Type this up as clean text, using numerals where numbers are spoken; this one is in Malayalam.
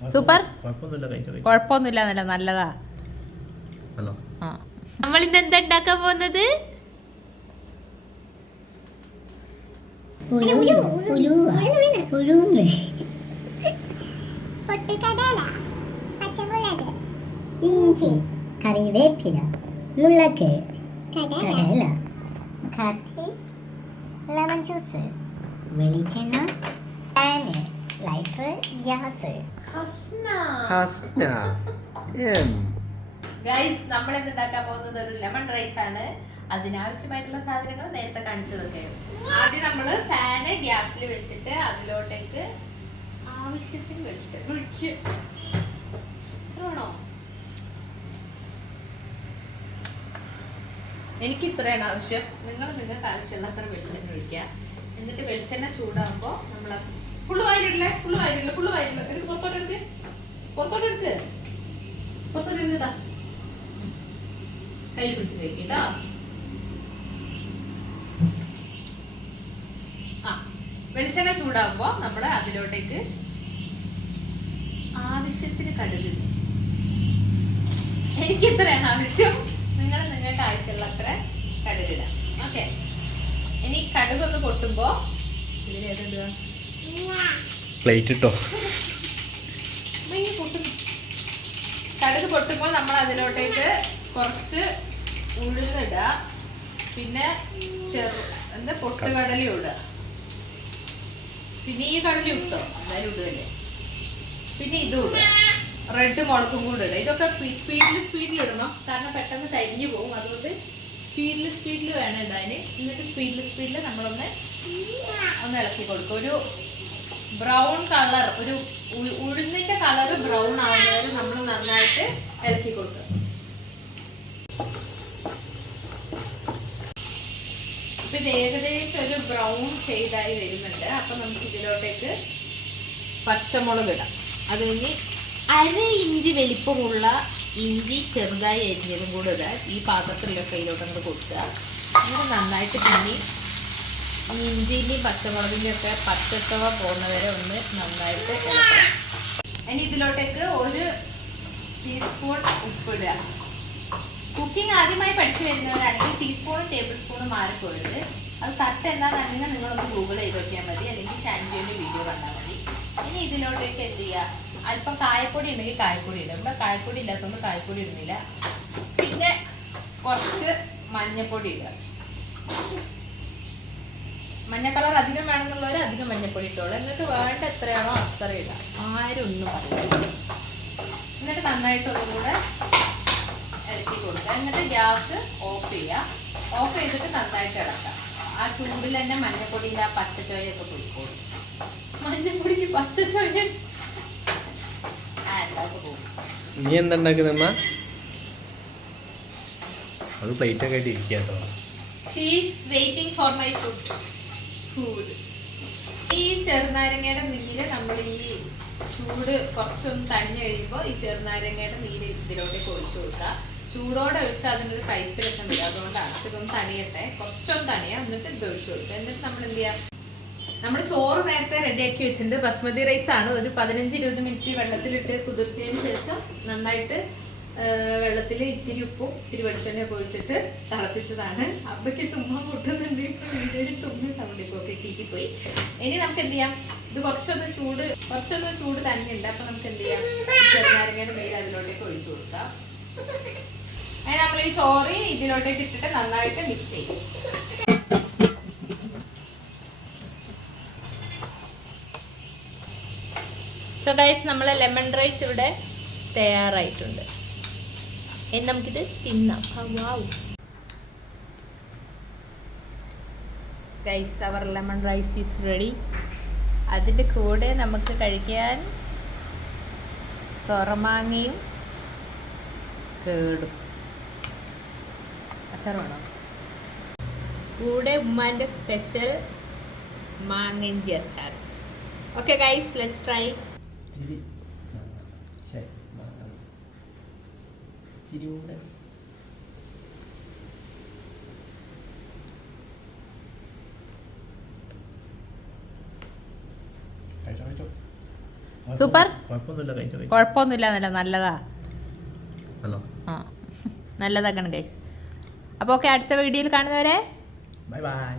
സൂപ്പർ, കുഴപ്പമൊന്നുമില്ല, നല്ലതാ. നമ്മൾ ഇന്ന് എന്താ ഉണ്ടാക്കാൻ പോകുന്നത്? ഇഞ്ചി, കറിവേപ്പില, മുളക്, കടല, കാപ്പി, ലെമൺ ജ്യൂസ്, വെളിച്ചെണ്ണ, പാന്, ലൈറ്റർ, ഗ്യാസ്. ഗൈസ്, നമ്മൾ ഇന്ന് ഉണ്ടാക്കാൻ പോകുന്നത് ഒരു ലെമൺ റൈസ് ആണ്. അതിനാവശ്യമായിട്ടുള്ള സാധനങ്ങൾ നേരത്തെ കാണിച്ചതൊക്കെ. ആദ്യം നമ്മൾ പാന് ഗ്യാസിൽ വെച്ചിട്ട് അതിലോട്ടേക്ക് ആവശ്യത്തിന് വെളിച്ചെണ്ണ ഒഴിക്കുക. ഇത്രയാണോ? എനിക്ക് ഇത്രയാണ് ആവശ്യം. നിങ്ങൾക്ക് ആവശ്യമുള്ള അത്ര വെളിച്ചെണ്ണ ഒഴിക്കുക. എന്നിട്ട് വെളിച്ചെണ്ണ ചൂടാകുമ്പോൾ നമ്മൾ ഫുള്ള് വായിലിടല്ലേ, പുറത്തോട്ടെടുക്ക് കയ്യിൽ പിടിച്ച് കഴിക്കട്ടോ. വെളിച്ചെണ്ണ ചൂടാകുമ്പോൾ നമ്മൾ അതിലോട്ടേക്ക് ആവശ്യത്തിന് കടുക്. എനിക്ക് ഇത്രയാണ് ആവശ്യം. നിങ്ങൾക്ക് ആവശ്യമുള്ള അത്ര കടുകിടാം. ഓക്കെ, ഇനി കടുകൊന്ന് പൊട്ടുമ്പോ ഇതിലേതിടുക? പ്ലേറ്റ് ഇട്ടോ. കടുക് പൊട്ടുമ്പോൾ നമ്മൾ അതിലോട്ടേക്ക് കുറച്ച് ഉഴുന്നിടുക, പിന്നെ പൊട്ടുകടല ഇടുക. പിന്നെ ഈ കടല ഇട്ടോ, എന്തായാലും ഇടുകല്ലേ. പിന്നെ ഇതും ഇടുക, റെഡ് മുളകും കൂടെ ഇടുക. ഇതൊക്കെ സ്പീഡിൽ ഇടണം, കാരണം പെട്ടെന്ന് കരിഞ്ഞു പോകും. അതുകൊണ്ട് സ്പീഡിൽ വേണം ഇടാൻ. എന്നിട്ട് സ്പീഡിൽ നമ്മളൊന്ന് ഇളക്കി കൊടുക്കും. ഒരു ബ്രൗൺ കളർ, ഒരു ഉഴുന്നിന്റെ കളർ ബ്രൗൺ ആവുന്നവരെ നമ്മൾ നന്നായിട്ട് ഇളക്കി കൊടുക്കുക. ഇപ്പൊ ഇത് ഏകദേശം ഒരു ബ്രൗൺ ഷെയ്ഡായി വരുന്നുണ്ട്. അപ്പൊ നമുക്ക് ഇതിലോട്ടേക്ക് പച്ചമുളക് ഇടാം. അത് കഴിഞ്ഞ് 1/2 ഇഞ്ച് വലിപ്പമുള്ള ഇഞ്ചി ചെറുതായി അരിഞ്ഞതും കൂടെ ഇടാം. ഈ പാത്രത്തിലൊക്കെ കയ്യിലോട്ട് അങ്ങോട്ട് കൊടുക്കുക. അങ്ങനെ നന്നായിട്ട് പിന്നെ ഈ ഇഞ്ചിൻ്റെയും പച്ചമുളകിൻ്റെയും ഒക്കെ പച്ചച്ചവ പോകുന്നവരെ ഒന്ന് നന്നായിട്ട് ഇളക്കണം. ഇനി ഇതിലോട്ടേക്ക് 1 ടീസ്പൂൺ ഉപ്പിടുക. കുക്കിംഗ് ആദ്യമായി പഠിച്ചു വരുന്നവരാണെങ്കിൽ ടീസ്പൂണും ടേബിൾ സ്പൂണും മാറിപ്പോയത്. അത് കറക്റ്റ് എന്താണെന്ന് നിങ്ങളൊന്ന് ഗൂഗിൾ ചെയ്ത് നോക്കിയാൽ മതി, അല്ലെങ്കിൽ ഷാൻജിയുടെ വീഡിയോ കണ്ടാൽ മതി. ഇനി ഇതിലോട്ടേക്ക് എന്ത് ചെയ്യുക? അല്പം കായപ്പൊടി ഉണ്ടെങ്കിൽ കായപ്പൊടി ഇടും. ഇവിടെ കായപ്പൊടി ഇല്ലാത്തതുകൊണ്ട് കായപ്പൊടി ഇടുന്നില്ല. പിന്നെ കുറച്ച് മഞ്ഞപ്പൊടി ഇടുക. മഞ്ഞ കളർ അധികം വേണമെന്നുള്ളവർ അധികം മഞ്ഞപ്പൊടി ഇട്ടോളൂ. എന്നിട്ട് വേണ്ട എത്രയാണോ അത്ര ഇടാം. ആരും ഒന്നും പറയില്ല. എന്നിട്ട് നന്നായിട്ട് ഒന്നും കൂടെ ഇളക്കി കൊടുക്കുക. എന്നിട്ട് ഗ്യാസ് ഓഫ് ചെയ്യുക. ഓഫ് ചെയ്തിട്ട് നന്നായിട്ട് ഇളക്കാം. ആ ചൂടിൽ തന്നെ മഞ്ഞപ്പൊടിയിൽ ആ പച്ചച്ചോയൊക്കെ പൊടിക്കോളും. മഞ്ഞപ്പൊടിക്ക് പച്ചച്ചോയ പോകും. നീ എന്താ ഉണ്ടാക്കുന്നമ്മ? അത് പ്ലേറ്റ് ഒക്കെ ആയിട്ട് ഇരിക്കാട്ടോ. She is waiting for my food. ഈ ചെറുനാരങ്ങയുടെ നീര് നമ്മൾ ഈ ചൂട് കുറച്ചൊന്ന് തണിഞ്ഞ് കഴിയുമ്പോൾ ഈ ചെറുനാരങ്ങയുടെ നീര് ഇതിലോട്ടേക്ക് ഒഴിച്ചു കൊടുക്കുക. ചൂടോടെ ഒഴിച്ചാൽ അതിനൊരു കയ്പ്പ് രസം വരും. അതുകൊണ്ടാണ് ഇതൊന്ന് തണിയട്ടെ, കുറച്ചൊന്ന് തണിയാം. എന്നിട്ട് ഇത് ഒഴിച്ചു കൊടുക്കുക. എന്നിട്ട് നമ്മൾ എന്ത് ചെയ്യാം? നമ്മൾ ചോറ് നേരത്തെ റെഡിയാക്കി വെച്ചിട്ടുണ്ട്. ബസ്മതി റൈസ് ആണ്. ഒരു 15-20 മിനിറ്റ് വെള്ളത്തിലിട്ട് കുതിർത്തിയതിന് ശേഷം നന്നായിട്ട് വെള്ളത്തിൽ ഇത്തിരി ഉപ്പും ഇത്തിരി വെളിച്ചെണ്ണയൊക്കെ ഒഴിച്ചിട്ട് തിളപ്പിച്ചതാണ്. അപ്പയ്ക്ക് തുമ്മ പൊട്ടുന്നുണ്ട്. ഇപ്പൊ വീഡിയോയിൽ തുമ്മി സൗണ്ടിപ്പോ ഒക്കെ ചീറ്റിപ്പോയി. ഇനി നമുക്ക് എന്ത് ചെയ്യാം? ഇത് കുറച്ചൊന്ന് ചൂട് തന്നെയുണ്ട്. അപ്പൊ നമുക്ക് എന്ത് ചെയ്യാം? ചെറുനാരങ്ങയുടെ നീര് അതിലോട്ടേക്ക് ഒഴിച്ചു കൊടുക്കാം. അതിന് നമ്മൾ ഈ ചോറ് ഇതിലോട്ടേക്ക് ഇട്ടിട്ട് നന്നായിട്ട് മിക്സ് ചെയ്യും. സോ ഗൈസ്, നമ്മളെ ലെമൺ റൈസ് ഇവിടെ തയ്യാറായിട്ടുണ്ട്. ഇനി നമുക്കിത് തിന്നാം. Guys, our lemon rice is ready. അതിൻ്റെ കൂടെ നമുക്ക് കഴിക്കാൻ തുറമാങ്ങയും കേടും അച്ചാർ വേണം. കൂടെ ഉമ്മാൻ്റെ സ്പെഷ്യൽ മാങ്ങഞ്ചി അച്ചാർ. Okay guys, let's try. തിരിയൂടെ കഴിച്ചോ സൂപ്പർ കുഴപ്പമൊന്നുമില്ല കഴിക്കാം കുഴപ്പമൊന്നുമില്ല എന്നല്ല നല്ലതാ ഹലോ ആ നല്ലതാക്കണം ഗൈസ് അപ്പോൾ ഓക്കെ അടുത്ത വീഡിയോയിൽ കാണുന്നവരെ ബൈ ബൈ